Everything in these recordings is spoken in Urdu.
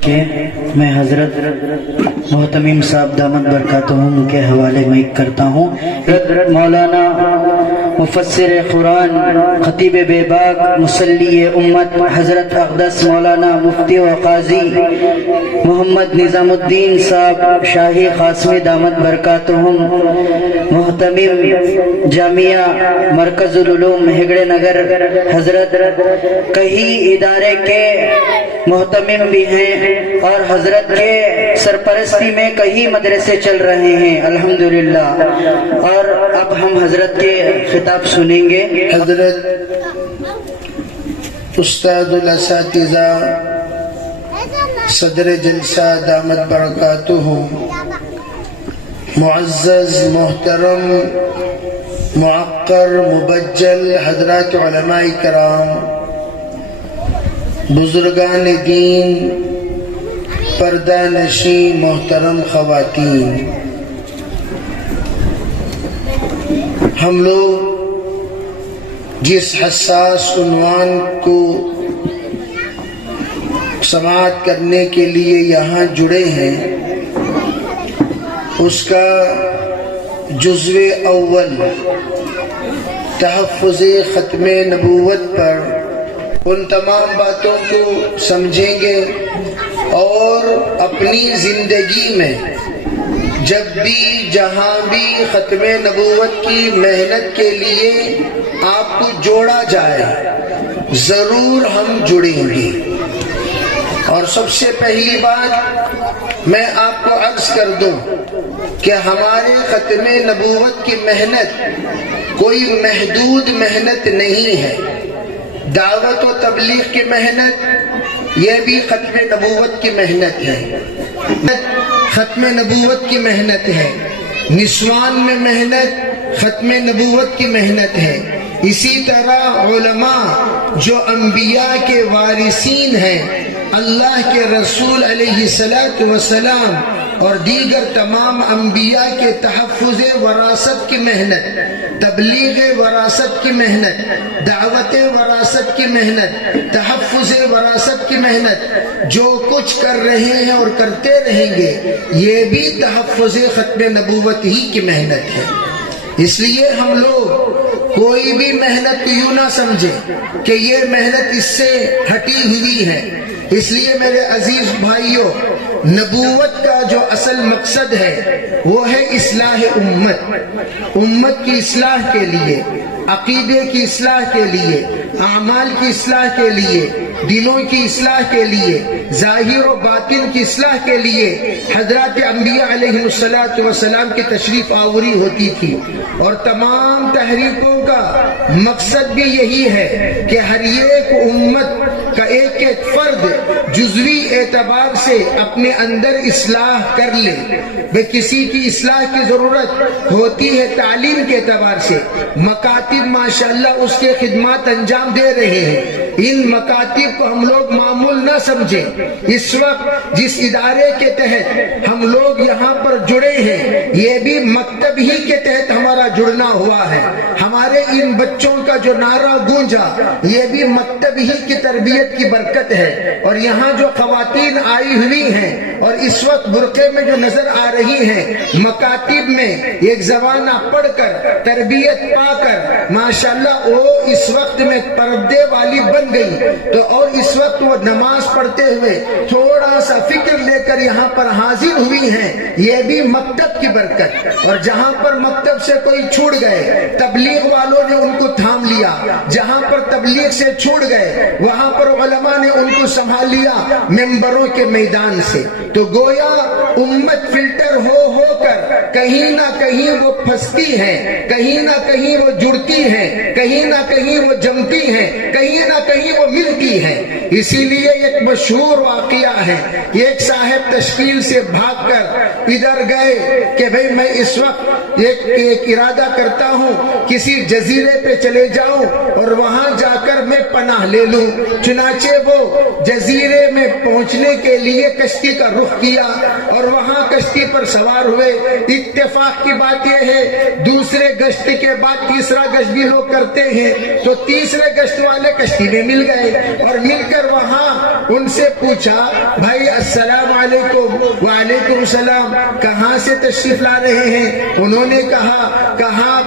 کہ میں حضرت محتمیم صاحب دامت برکاتہم کے حوالے میں کرتا ہوں۔ مولانا مفسر قرآن، خطیب بے باک، مصلی امت حضرت اقدس مولانا مفتی و قاضی محمد نظام الدین صاحب شاہی قاسمی دامت برکاتہم، محتمیم جامعہ مرکز العلوم ہگڑے نگر حضرت، کئی ادارے کے محتمم بھی ہیں اور حضرت کے سرپرستی میں کئی مدرسے چل رہے ہیں الحمدللہ۔ اور اب ہم حضرت کے خطاب سنیں گے۔ حضرت استاد الاساتذہ صدر جلسہ دامت برکاتہ، معزز محترم معقر مبجل حضرات علماء کرام، بزرگان دین، پردہ نشین محترم خواتین، ہم لوگ جس حساس عنوان کو سماعت کرنے کے لیے یہاں جڑے ہیں، اس کا جزو اول تحفظ ختم نبوت پر ان تمام باتوں کو سمجھیں گے اور اپنی زندگی میں جب بھی جہاں بھی ختم نبوت کی محنت کے لیے آپ کو جوڑا جائے ضرور ہم جڑیں گے۔ اور سب سے پہلی بات میں آپ کو عرض کر دوں کہ ہمارے ختم نبوت کی محنت کوئی محدود محنت نہیں ہے۔ دعوت و تبلیغ کی محنت یہ بھی ختم نبوت کی محنت ہے، ختم نبوت کی محنت ہے۔ نسوان میں محنت ختم نبوت کی محنت ہے۔ اسی طرح علماء جو انبیاء کے وارثین ہیں، اللہ کے رسول علیہ السلام اور دیگر تمام انبیاء کے تحفظ وراثت کی محنت، تبلیغ وراثت کی محنت، دعوت وراثت کی محنت، تحفظ وراثت کی محنت جو کچھ کر رہے ہیں اور کرتے رہیں گے، یہ بھی تحفظ ختم نبوت ہی کی محنت ہے۔ اس لیے ہم لوگ کوئی بھی محنت یوں نہ سمجھے کہ یہ محنت اس سے ہٹی ہوئی ہے۔ اس لیے میرے عزیز بھائیوں، نبوت کا جو اصل مقصد ہے وہ ہے اصلاح امت، امت کی اصلاح کے لیے، عقیدے کی اصلاح کے لیے، اعمال کی اصلاح کے لیے، دلوں کی اصلاح کے لیے، ظاہر و باطن کی اصلاح کے لیے حضرات انبیاء علیہ السلام کی تشریف آوری ہوتی تھی۔ اور تمام تحریکوں کا مقصد بھی یہی ہے کہ ہر ایک امت کا ایک ایک فرد جزوی اعتبار سے اپنے اندر اصلاح کر لے۔ بے کسی کی اصلاح کی ضرورت ہوتی ہے تعلیم کے اعتبار سے، مکاتب ماشاءاللہ اس کے خدمات انجام دے رہے ہیں۔ ان مکاتب کو ہم لوگ معمول نہ سمجھیں۔ اس وقت جس ادارے کے تحت ہم لوگ یہاں پر جڑے ہیں، یہ بھی مکتب ہی کے تحت ہمارا جڑنا ہوا ہے۔ ہمارے ان بچوں کا جو نعرہ گونجا، یہ بھی مکتب ہی کی تربیت کی برکت ہے۔ اور یہاں جو خواتین آئی ہوئی ہیں اور اس وقت برقعے میں جو نظر آ رہی ہیں، مکاتب میں ایک زبانہ پڑھ کر، تربیت پا کر ماشاءاللہ وہ اس وقت میں پردے والی بن گئی، تو اور اس وقت وہ نماز پڑھتے ہوئے تھوڑا سا فکر لے کر یہاں پر حاضر ہوئی ہیں، یہ بھی مکتب کی برکت۔ اور جہاں پر مکتب سے کوئی چھوٹ گئے، تبلیغ والوں نے ان کو تھام لیا، جہاں پر تبلیغ سے چھوٹ گئے وہاں پر علماء نے ان کو سنبھال لیا ممبروں کے میدان سے۔ تو گویا امت فلٹر ہو کر کہیں نہ کہیں وہ پھنستی ہے، کہیں نہ کہیں وہ جڑتی ہے، کہیں نہ کہیں وہ جمتی ہے، کہیں نہ کہیں وہ ملتی ہے۔ اسی لیے ایک مشہور واقعہ ہے، ایک صاحب تشکیل سے بھاگ کر ادھر گئے کہ بھئی میں اس وقت ایک ارادہ کرتا ہوں کسی جزیرے پہ چلے جاؤں اور وہاں جا کر میں پناہ لے لوں۔ چنانچہ وہ جزیرے میں پہنچنے کے لیے کشتی کا رخ کیا اور وہاں کشتی پر سوار ہوئے۔ اتفاق کی بات یہ ہے دوسرے گشت کے بعد تیسرا گشت بھی لوگ کرتے ہیں، تو تیسرے گشت والے کشتی میں مل گئے اور مل کر وہاں ان سے پوچھا بھائی السلام علیکم، وعلیکم السلام، کہاں سے تشریف لا رہے ہیں؟ انہوں نے کہا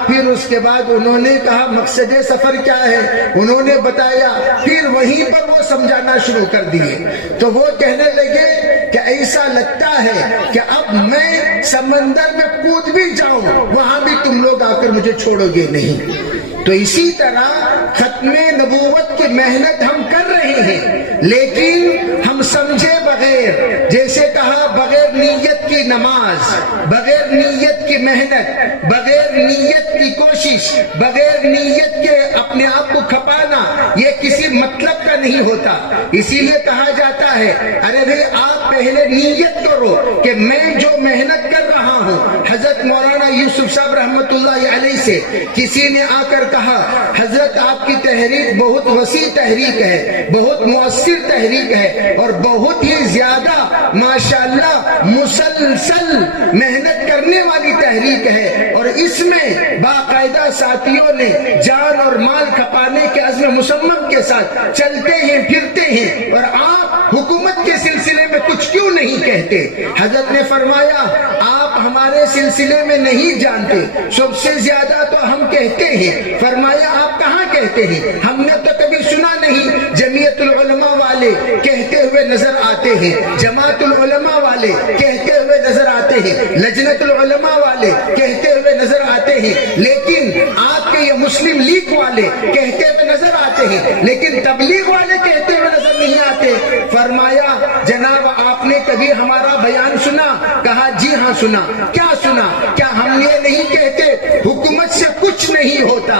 پھر اس کے بعد انہوں نے کہا مقصد سفر کیا ہے، انہوں نے بتایا، پھر وہیں پر وہ سمجھانا شروع کر دیے۔ تو وہ کہنے لگے کہ ایسا لگتا ہے کہ اب میں سمندر میں کود بھی جاؤں وہاں بھی تم لوگ آ کر مجھے چھوڑو گے نہیں۔ تو اسی طرح ختم نبوت کی محنت ہم کر رہے ہیں، لیکن ہم سمجھے بغیر، جیسے کہا بغیر نیت کی نماز، بغیر نیت کی محنت، بغیر نیت کی کوشش، بغیر نیت کے اپنے آپ کو کھپانا، یہ کسی مطلب کا نہیں ہوتا۔ اسی لیے کہا جاتا ہے ارے بھائی آپ پہلے نیت کرو کہ میں جو محنت کر رہا ہوں۔ حضرت مولانا یوسف صاحب رحمت اللہ علیہ سے کسی نے آ کر کہا حضرت آپ کی تحریک بہت وسیع تحریک ہے، بہت مؤثر تحریک ہے اور بہت ہی زیادہ ماشاءاللہ مسلسل محنت کرنے والی تحریک ہے، اور اس میں باقاعدہ ساتھیوں نے جان اور مال کھپانے کے عزم مصمم کے ساتھ چلتے ہیں پھرتے ہیں، اور آپ حکومت کے سلسلے میں کچھ کیوں نہیں کہتے؟ حضرت نے فرمایا آپ ہمارے سلسلے میں نہیں جانتے، سب سے زیادہ تو ہم کہتے ہیں۔ فرمایا آپ کہاں کہتے ہیں؟ ہم نے تو کبھی سنا نہیں۔ جمعیت العلماء والے کہتے ہوئے نظر آتے ہیں، جماعت العلماء والے کہتے ہوئے نظر آتے ہیں، لجنت العلماء والے کہتے ہوئے نظر آتے ہیں، لیکن آپ کے یہ مسلم لیگ والے کہتے ہوئے نظر آتے ہیں، لیکن تبلیغ والے کہتے ہوئے نظر نہیں آتے۔ فرمایا جناب آپ نے کبھی ہمارا بیان سنا؟ کہا جی ہاں سنا۔ کیا سنا؟ کیا ہم یہ نہیں کہتے حکومت سے کچھ نہیں ہوتا،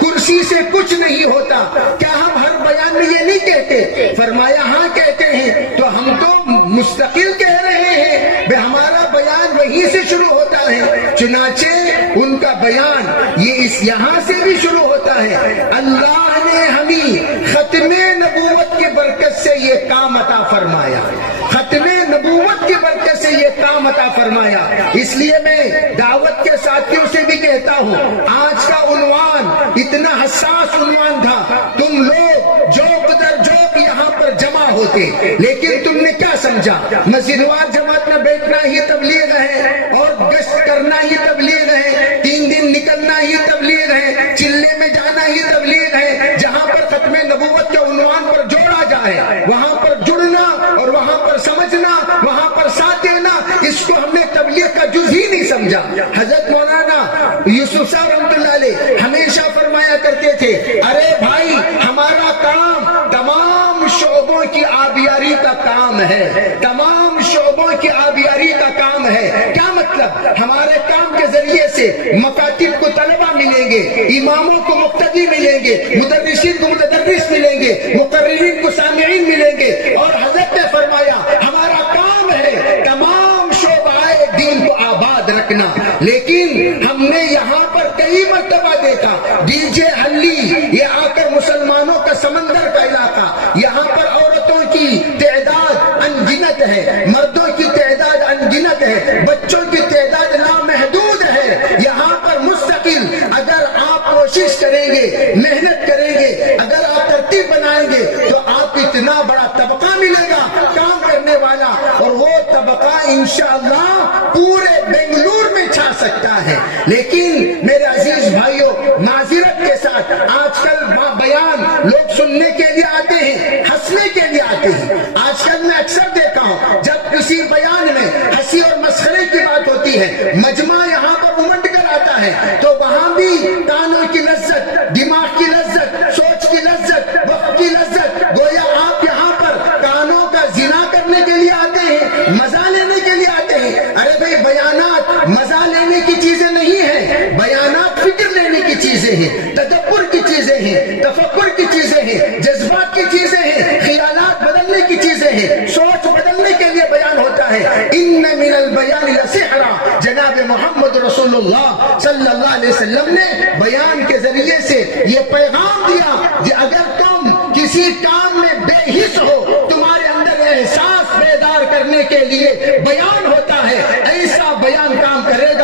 کرسی سے کچھ نہیں ہوتا؟ کیا ہم ہر بیان میں یہ نہیں کہتے؟ فرمایا ہاں کہتے ہیں۔ تو ہم تو مستقل کہہ رہے ہیں بے ہمارا بیان وہیں سے شروع ہوتا ہے۔ چنانچہ ان کا بیان یہ یہاں سے بھی شروع ہوتا ہے، اللہ نے ہمیں ختم نبوت کی برکت سے یہ کام عطا فرمایا، ختم نبوت کی برکت سے یہ کام عطا فرمایا۔ اس لیے میں دعوت کے ساتھیوں سے بھی کہتا ہوں آج کا عنوان اتنا حساس عنوان تھا، تم لوگ جوک در جوک یہاں پر جمع ہوتے، لیکن تم نے کیا سمجھا مسجدوار جماعت میں بیٹھنا ہی تبلیغ ہے اور گشت کرنا ہی تبلیغ ہے، 3 دن نکلنا ہی تبلیغ ہے، چلے میں جانا ہی تبلیغ ہے۔ جہاں پر ختم نبوت کے عنوان پر جوڑا جائے وہاں پر جڑنا اور وہاں پر سمجھنا، وہاں پر ساتھ دینا، اس کو ہم نے تبلیغ کا جز ہی نہیں سمجھا۔ حضرت مولانا یوسف صاحب رحمۃ اللہ علیہ ہمیشہ فرمایا کرتے تھے ارے بھائی ہمارا کام تمام شعبوں کی آبیاری کا کام ہے، تمام شعبوں کی آبیاری کا کام ہے۔ کیا مطلب؟ ہمارے کام کے ذریعے سے مکاتب کو طلبہ ملیں گے، اماموں کو مقتدی ملیں گے، مدرسین کو متدرس ملیں گے، مقررین کو سامعین ملیں گے، اور حضرت نے فرمایا ہمارا کام ہے تمام شعبۂ دین کو آباد رکھنا۔ لیکن ہم نے یہاں پر کئی مرتبہ دیکھا ڈی جے ہلی یہ آ کر مسلمانوں کا سمندر کا علاقہ، یہاں پر عورتوں کی تعداد انگنت ہے، مردوں کی تعداد انگنت ہے، بچوں کی تعداد لامحدود ہے۔ یہاں پر مستقل اگر آپ کوشش کریں گے، محنت کریں گے، اگر آپ ترتیب بنائیں گے تو آپ کو اتنا بڑا طبقہ ملے گا کام کرنے والا، اور وہ طبقہ انشاءاللہ پورے بنگلور میں چھا سکتا ہے۔ لیکن میرے عزیز بھائیوں معذرت کے ساتھ آج کل بیان لوگ سننے کے لیے آتے ہیں، ہنسنے کے لیے آتے ہیں۔ آج کل میں اکثر دیکھا ہوں جب کسی بیان میں ہنسی اور مسخرے کی بات ہوتی ہے، مجمع یہاں پر امٹ کر آتا ہے، تو وہاں بھی کانوں کی لذت، دماغ کی لذت، سوچ کی لذت، وقت کی لذت، گویا آپ یہاں پر کانوں کا زنا کرنے کے لیے آتے ہیں، مزہ لینے کے لیے آتے ہیں۔ ارے بھائی بیانات مزہ لینے کی چیزیں نہیں ہیں، بیانات فکر لینے کی چیزیں ہیں، تدبر کی چیزیں ہیں، تفکر کی چیزیں ہیں، جذبات کی چیزیں ہیں، خیالات بدلنے کی چیزیں ہیں، سوچ بدلنے کے لیے بیان ہوتا ہے۔ ان من البیان لسحرا، جناب محمد رسول اللہ صلی اللہ علیہ وسلم نے بیان کے ذریعے سے یہ پیغام دیا کہ اگر تم کسی کام میں بے حس ہو، تمہارے اندر احساس بیدار کرنے کے لیے بیان ہوتا ہے، ایسا بیان کام کرے گا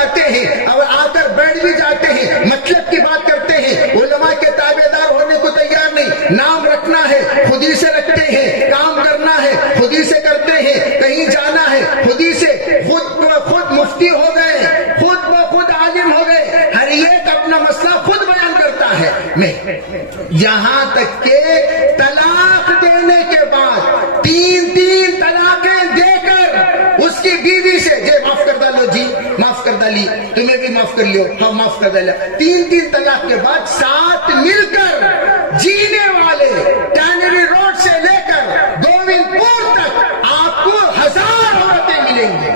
آتے ہیں اور آ کر بیٹھ بھی جاتے ہیں, مطلب کی بات کرتے ہیں, علماء کے تابعدار ہونے کو تیار نہیں. نام رکھنا ہے خود ہی سے رکھتے ہیں, کام کرنا ہے خود ہی سے کرتے ہیں, کہیں جانا ہے خود ہی سے, خود مفتی ہو گئے, خود عالم ہو گئے, ہر ایک اپنا مسئلہ خود بیان کرتا ہے. میں یہاں تک کہ طلاق دینے کے بعد 3 طلاقیں دے کر اس کی بیوی سے جی معاف کر ڈالو, جی معاف کر ڈالی, تمہیں بھی معاف کر لیو, ہاں معاف کر ڈالا. 3 طلاق کے بعد ساتھ مل کر جینے والے ٹینری روڈ سے لے کر گووند پور تک آپ کو 1000 عورتیں ملیں گی.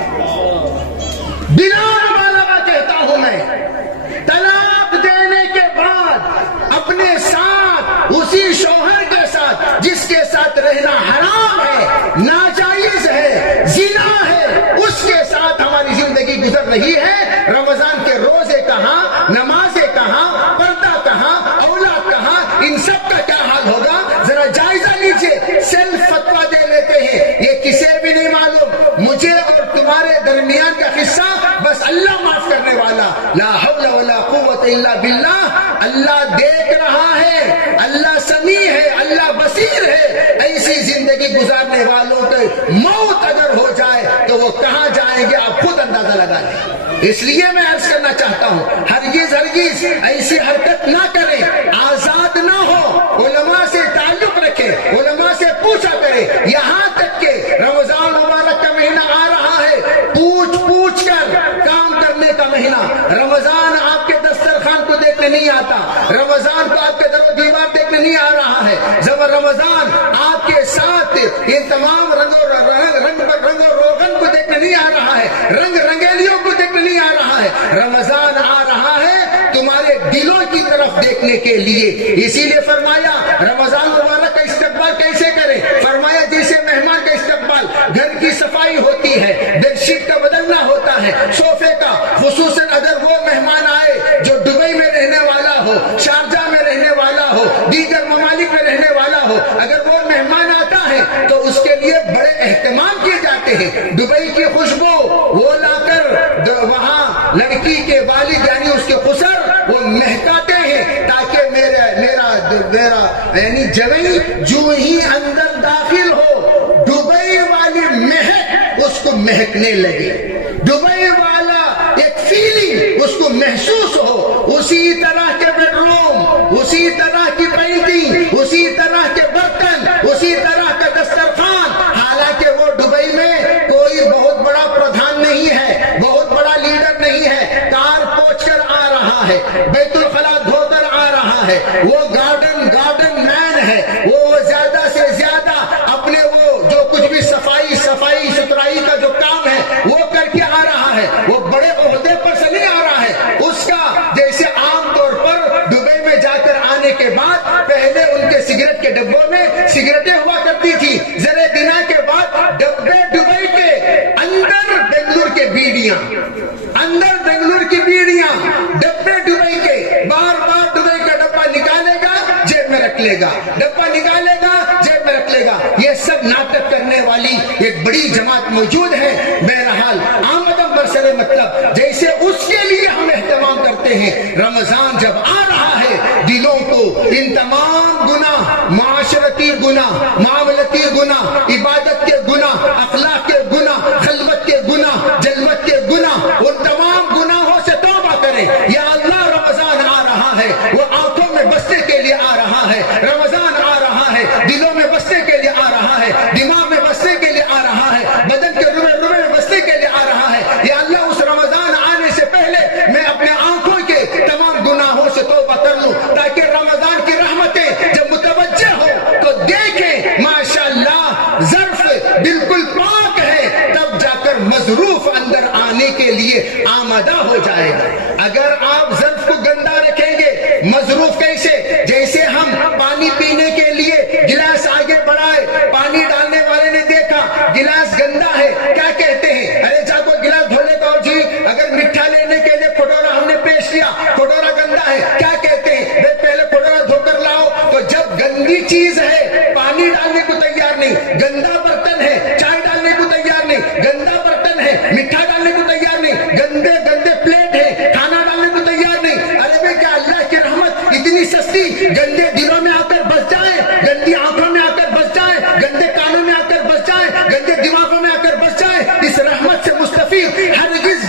بلا مبالغہ کہتا ہوں میں, طلاق دینے کے بعد اپنے ساتھ اسی شوہر کے ساتھ جس کے ساتھ رہنا حرام ہے, ناجائز ہے, زنا ہے, اس کے ساتھ ہماری زندگی گزر رہی ہے. رمضان کے روزے کہاں, نمازیں کہاں, پردہ کہاں, اولاد کہاں, ان سب کا کیا حال ہوگا ذرا جائزہ لیجئے. سیلف فتویٰ دے لیتے ہیں, یہ کسے بھی نہیں معلوم, مجھے اور تمہارے درمیان کا قصہ بس اللہ معاف کرنے والا. لا حول ولا قوت الا باللہ. اللہ دیکھ رہا ہے, اللہ سمیع ہے, اللہ بصیر ہے. ایسی زندگی گزارنے والوں کو موت اگر ہو جائے تو وہ کہاں جائیں گے آپ خود اندازہ لگا لیں. اس لیے میں عرض کرنا چاہتا ہوں, ہرگز ایسی حرکت نہ کریں, آزاد نہ ہو, علماء سے تعلق رکھیں, علماء سے پوچھا کریں. یہاں تک کہ رمضان مبارک کا مہینہ آ رہا ہے, پوچھ کر کام کرنے کا مہینہ. رمضان آپ کے دسترخوان کو دیکھنے نہیں آتا, رمضان کو آپ کے در و دیوار دیکھنے نہیں آ رہا ہے. جب رمضان آپ کے ساتھ ان تمام رنگ و روغن کو دیکھنے نہیں آ رہا ہے, رنگ رنگیلیوں کو دیکھنے نہیں آ رہا ہے. رمضان آ رہا ہے تمہارے دلوں کی طرف دیکھنے کے لیے. اسی لیے فرمایا رمضان مبارک کا استقبال کیسے کریں. فرمایا جیسے مہمان کا استقبال, گھر کی صفائی ہوتی ہے, بیڈ شیٹ کا بدلنا ہوتا ہے, صوفے کا, خصوصاً اگر وہ مہمان آئے جو دبئی میں رہنے والا ہو, شارجہ میں رہنے والا ہو, دیگر ممالک میں رہنے والا ہو, اگر وہ مہمان آتا ہے تو اس کے لیے بڑے اہتمام کیے جاتے ہیں. دبئی کی خوشبو وہ لا کر وہاں لڑکی کے والد یعنی اس کے خسر وہ مہکاتے ہیں تاکہ میرا یعنی جوئی جو ہی اندر داخل ہو دبئی والی مہک اس کو مہکنے لگے, دبئی والا ایک فیلنگ اس کو محسوس ہو. اسی طرح کے بیڈ روم, اسی طرح کی پینٹنگ, اسی طرح کے برتن, اسی طرح کا دسترخوان. حالانکہ وہ دبئی میں کوئی بہت بڑا پردھان نہیں ہے, بہت بڑا لیڈر نہیں ہے, کار پہنچ کر آ رہا ہے, بیت الخلا دھو کر آ رہا ہے, وہ گارڈن مین ہے, وہ زیادہ سے زیادہ اپنے وہ جو کچھ بھی صفائی ستھرائی کا جو کام ہے وہ کر کے آ رہا ہے. وہ بڑے عہدے پر سے نہیں آ رہا ہے. اس کا جیسے عام طور پر دبئی میں جا کر آنے کے بعد پہلے ان کے سگریٹ کے ڈبوں میں سگریٹیں ہوا کرتی تھی, ذرے دنوں کے بعد ڈبے دبئی کے اندر بنگلور کے بیڑیاں, اندر بنگلور کی بیڑیاں, ڈبے دبئی کے, بار بار دبئی کا ڈبہ نکالے گا جیب میں رکھ لے گا, ڈبہ نکالے گا جیب میں رکھ لے گا. یہ سب ناٹک کرنے والی ایک بڑی جماعت موجود ہے. بہرحال آمدم برسر مطلب جیسے اس کے لیے ہم اہتمام کرتے ہیں. رمضان جب آ رہا ہے دلوں کو ان تمام گناہ, معاشرتی گناہ, معاملتی گناہ, عبادت کے گناہ, اخلاق کے گناہ, خلوت کے گناہ, جلوت کے گناہ, ان تمام گناہوں سے توبہ کریں. یا اللہ رمضان آ رہا ہے, وہ آنکھوں میں بسنے کے لیے آ رہا ہے. رمضان آ رہا ہے, دلوں میں بسنے کے لیے آ رہا ہے, دماغ میں بسنے کے لیے آ رہا ہے, بدن کے روئے میں بسنے کے لیے آ رہا ہے. یا اللہ اس رمضان آنے سے پہلے میں اپنے آنکھوں کے تمام گناہوں سے توبہ کر لوں تاکہ رمضان کی رحمتیں جب متوجہ ہو تو دیکھیں ماشاءاللہ ظرف بالکل پاک ہے, تب جا کر مظروف اندر آنے کے لیے آمادہ ہو جائے گا. اگر آپ ظرف کو گندا رکھیں گے, مظروف کیسے, جیسے ہم پانی پینے کے لیے گلاس آگے بڑھائے, پانی ڈالنے والے نے دیکھا گلاس گندا ہے, کیا کہتے ہیں, ارے جا کو گلاس دھو لے گا جی. اگر میٹھا لینے کے لیے کٹورا ہم نے پیش کیا, کٹورا گندا ہے, کیا کہتے ہیں, پہلے کٹورا دھو کر لاؤ. تو جب گندی چیز ہے, پانی ڈالنے کو تیار نہیں, گندا برتن ہے, چائے ڈالنے کو تیار نہیں, گندا برتن ہے, میٹھا ڈالنے کو تیار نہیں, گندے اتنی سستی گندے دلوں میں آ کر بس جائے, گندی آنکھوں میں آ کر بس جائے, گندے کانوں میں آ کر بس جائے, گندے دماغوں میں آ کر بس جائے. اس رحمت سے مستفید ہرگز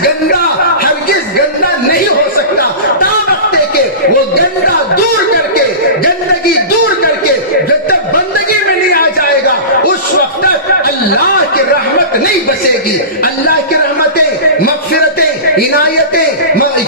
گندا نہیں ہو سکتا تا وقت کہ وہ گندا دور کر کے, گندگی دور کر کے جب تک بندگی میں نہیں آ جائے گا اس وقت تک اللہ کی رحمت نہیں بسے گی. اللہ کی رحمتیں, مغفرتیں, عنایتیں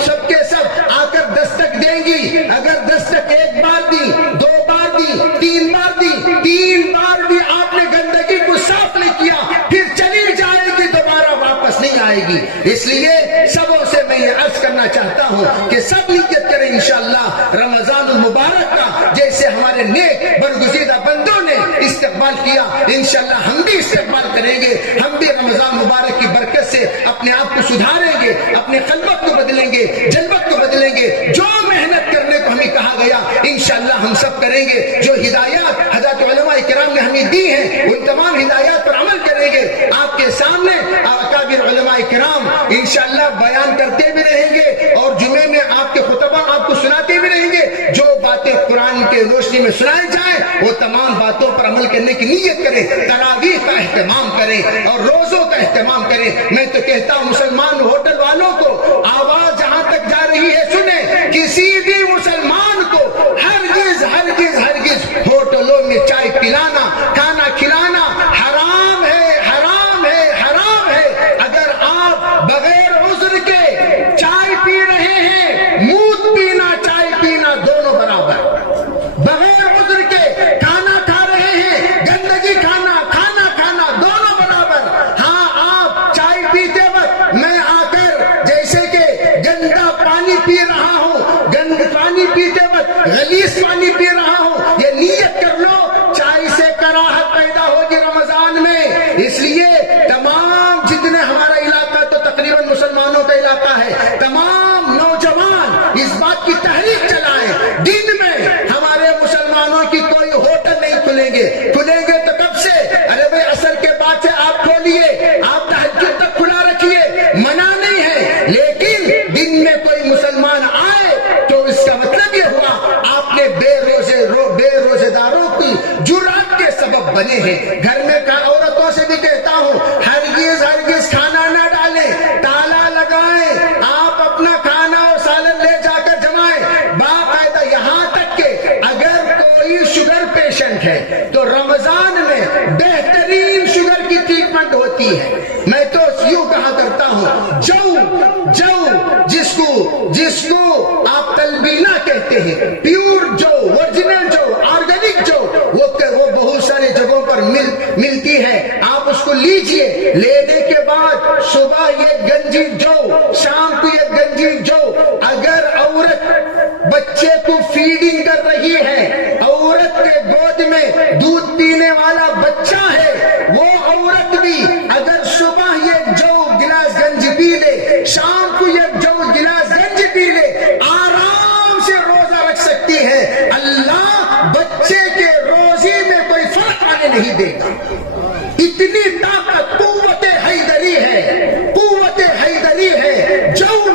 سب کے سب آ کر دستک دیں گی. اگر دستک ایک بار دی, دو بار دی, تین بار دی, تین بار بھی آپ نے گندگی کو صاف نہیں کیا پھر چلی جائے گی, دوبارہ واپس نہیں آئے گی. اس لیے سبوں سے میں یہ عرض کرنا چاہتا ہوں کہ سب نیت کریں انشاءاللہ رمضان المبارک کا جیسے ہمارے نیک برگزیدہ بندوں نے استقبال کیا انشاءاللہ ہم بھی استقبال کریں گے. ہم بھی رمضان مبارک کی برکت سے اپنے آپ کو سدھاریں گے, اپنے قلبت کو بدلیں گے, جلبت کو بدلیں گے. جو محنت کرنے کو ہمیں کہا گیا انشاءاللہ ہم سب کریں گے. جو ہدایات حضرت علماء کرام نے ہمیں دی ہیں ان تمام ہدایات پر عمل کریں گے. آپ کے سامنے اکابر علماء کرام انشاءاللہ بیان کرتے بھی رہیں گے اور جمعے میں آپ کے خطبہ آپ کو سناتے بھی رہیں گے. جو باتیں قرآن کے روشنی میں سنائی جائیں وہ تمام باتوں پر عمل کرنے کی نیت کریں. تراویح کا اہتمام کریں اور روزوں کا اہتمام کریں. میں تو کہتا ہوں مسلمان ہوٹل والوں کو آواز جہاں تک جا رہی ہے سنیں, کسی بھی مسلمان کو ہرگز ہرگز ہرگز ہوٹلوں میں چائے پلانا, کھانا کھلانا حرام ہے, حرام ہے, حرام ہے. اگر آپ بغیر عذر کے چائے پی رہے ہیں, مونت پینا چائے پینا دونوں برابر. بغیر عذر کے کھانا کھا رہے ہیں, گندگی کھانا کھانا کھانا دونوں برابر. ہاں آپ چائے پیتے وقت میں آ کر جیسے کہ گندا پانی پی رہا ہوں, گند پانی پیتے وقت غلیظ پانی پی رہا ہوں, یہ نیت کر لو چائے سے کراہت پیدا ہوگی رمضان میں. اس لیے تمام جتنے ہمارا علاقہ تو تقریباً مسلمانوں کا علاقہ ہے, تمام نوجوان اس بات کی تحریک چلائیں دن میں ہمارے مسلمانوں کی کوئی ہوٹل نہیں کھلیں گے. کھلیں گے تو کب سے؟ ارے بھائی عصر کے بعد سے آپ کھولیے, آپ تہجد تک کھلا رکھیے, منع نہیں ہے. لیکن دن میں کوئی مسلمان آئے تو اس کا مطلب یہ ہوا آپ نے بے روزے داروں کی جرأت کے سبب بنے ہیں. گھر میں عورتوں سے بھی کہتا ہوں ہرگز ہرگز کھانا نہ ڈالیں, تالا لگائیں, آپ اپنا کھانا اور سالن لے جا کر جمائیں باقاعدہ. یہاں تک کہ اگر کوئی شوگر پیشنٹ ہے تو رمضان میں بہترین شوگر کی ٹریٹمنٹ ہوتی ہے. میں تو یوں کہا کرتا ہوں جو جس کو آپ تلبینہ کہتے ہیں, پیور جو, اوریجنل جو, آرگینک جو, وہ بہت سارے جگہوں پر ملتی ہے. آپ اس کو لیجئے, لینے کے بعد صبح یہ گنجی جو, شام کو یہ گنجی جو. اگر عورت بچے کو فیڈنگ کر رہی ہے, عورت کے گود میں دودھ پینے والا بچہ ہے, وہ عورت بھی اگر صبح یہ جو گلاس گنج پی لے, شام کو یہ جو گلاس گنج پی لے, آرام سے روزہ رکھ سکتی ہے. اللہ بچے کے روزی میں کوئی فرق آنے نہیں دے گا. اتنی طاقت قوت حیدری ہے, قوت حیدری ہے جو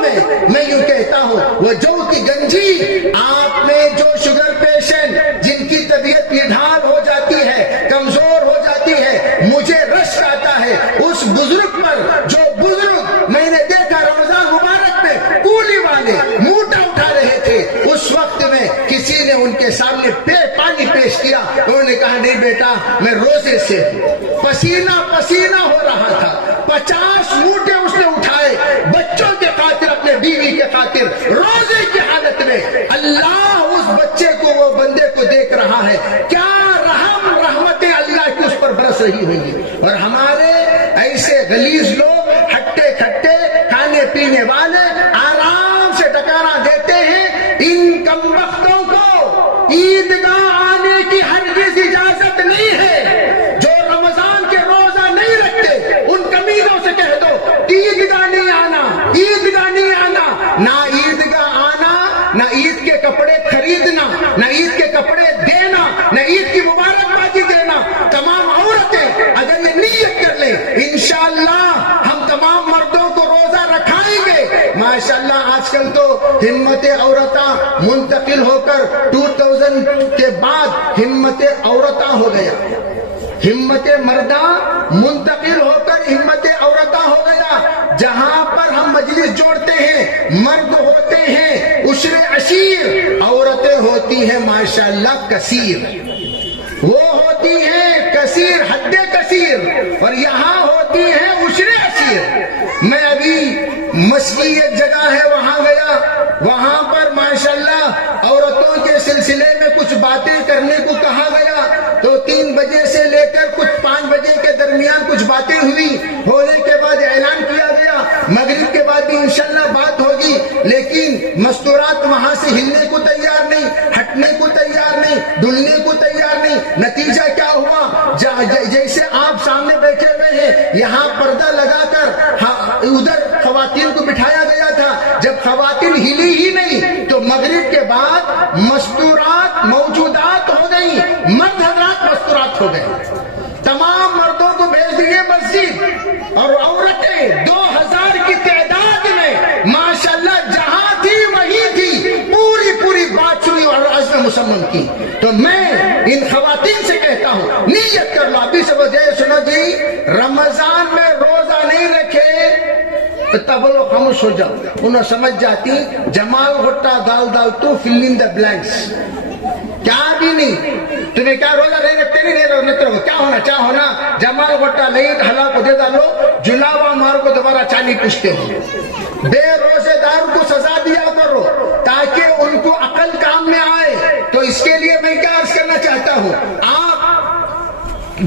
میں یوں کہتا ہوں وہ جو کی گنجی. آپ میں جو شوگر پیشنٹ جن کی طبیعت نڈھال ہو جاتی ہے, کمزور ہو جاتی ہے, مجھے رشک آتا ہے اس بزرگ پر. جو بزرگ میں نے دیکھا رمضان مبارک میں کولی والے موٹا اٹھا رہے تھے, اس وقت میں کسی نے ان کے سامنے پانی پیش کیا, انہوں نے کہا نہیں بیٹا میں روزے سے پسینہ پسینہ ہو رہا تھا. 50 موٹے اس نے اٹھائے بچوں کے خاطر, اپنے بیوی کے خاطر, روزے کی حالت میں. اللہ اس بچے کو, وہ بندے کو دیکھ رہا ہے, کیا رحمتیں اللہ کی اس پر برس رہی ہوں گی. اور ہمارے ایسے غلیظ لوگ, ہٹے کھٹے کھانے پینے والے آرام سے ٹکانا دیتے ہیں. ان کمبختوں کو عیدگاہ آنے کی ہرگز اجازت نہیں ہے. جو رمضان کے روزہ نہیں رکھتے ان کمینوں سے کہہ دو عیدگاہ نہیں آنا, عیدگاہ نہیں آنا. نہ عیدگاہ آنا, نہ عید کے کپڑے خریدنا, نہ عید کے کپڑے دینا, نہ عید کی مبارکبادی دینا. تمام عورتیں اگر یہ نیت کر لیں انشاءاللہ ہم تمام مردوں کو روزہ رکھائیں گے. ماشاءاللہ آج آج کل تو ہمت عورتہ منتقل ہو کر 2000 کے بعد ہمت عورتہ ہو گیا، ہمت مردہ منتقل ہو کر ہمت عورتہ ہو گیا۔ جہاں پر ہم مجلس جوڑتے ہیں مرد ہوتے ہیں عشر عشیر، عورتیں ہوتی ہیں ماشاءاللہ کثیر، وہ ہوتی ہیں کثیر حد کثیر، اور یہاں ہوتی ہیں عشر عشیر۔ میں ابھی مسجد ایک جگہ ہے وہاں گیا، وہاں پر ماشاءاللہ عورتوں کے سلسلے میں کچھ باتیں کرنے کو کہا گیا، تو 3 بجے سے لے کر کچھ 5 بجے کے درمیان کچھ باتیں ہوئی، ہونے کے بعد اعلان کیا گیا مغرب کے بعد بھی انشاءاللہ بات ہوگی، لیکن مستورات وہاں سے ہلنے کو تیار نہیں، ہٹنے کو تیار نہیں، ڈھلنے کو تیار نہیں۔ نتیجہ کیا ہوا؟ جیسے آپ سامنے بیٹھے ہوئے ہیں، یہاں پردہ لگا کر ادھر خواتین کو بٹھایا گیا تھا، جب خواتین ہلی ہی نہیں تو مغرب کے بعد مستورات موجودات ہو گئی، مرد حضرات مستورات ہو گئے، تمام مردوں کو بھیج دیے مسجد، اور عورتیں 2000 کی تعداد میں ماشاءاللہ جہاں تھی وہیں تھی، پوری بات سنی اور عزم مصمم کی۔ تو میں ان خواتین سے کہتا ہوں نیت کر لو، ابھی سب سنو جی، رمضان میں روزہ نہیں رکھے تب لوگ خاموش ہو جاؤ، انہوں سمجھ جاتی جمال غٹا دال تو فل ان دا بلینکس، کیا بھی نہیں، تمہیں کیا روزہ نہیں رکھتے نہیں رہو، کیا ہونا جمال غٹا نہیں ہلا کو دے ڈالو، جلاوا مار کو دوبارہ چالی پوچھتے ہو، بے روزے دار کو سزا دیا کرو تاکہ ان کو عقل کام میں آئے۔ تو اس کے لیے میں کیا عرض کرنا چاہتا ہوں، آپ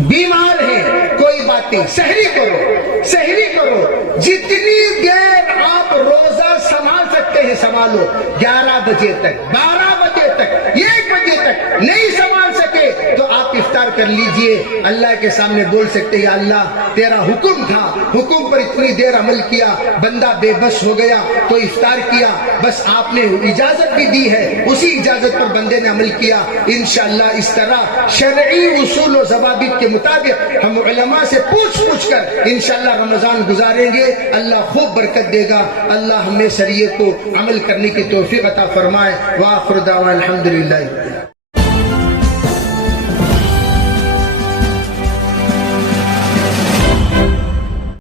بیمار ہیں کوئی بات نہیں، سحری کرو، جتنی دیر آپ روزہ سنبھال سکتے ہیں سنبھالو، 11 بجے تک، 12 بجے تک، 1 بجے تک نہیں سنبھال سکے تو آپ افطار کر لیجئے، اللہ کے سامنے بول سکتے ہیں اللہ تیرا حکم تھا، حکم پر اتنی دیر عمل کیا، بندہ بے بس ہو گیا تو افطار کیا، بس آپ نے اجازت بھی دی ہے، اسی اجازت پر بندے نے عمل کیا۔ انشاءاللہ اس طرح شرعی اصول و ضوابط کے مطابق ہم علماء سے پوچھ کر انشاءاللہ رمضان گزاریں گے، اللہ خوب برکت دے گا، اللہ ہمیں شریعت کو عمل کرنے کی توفیق عطا فرمائے۔ وآخر دعوانا الحمدللہ۔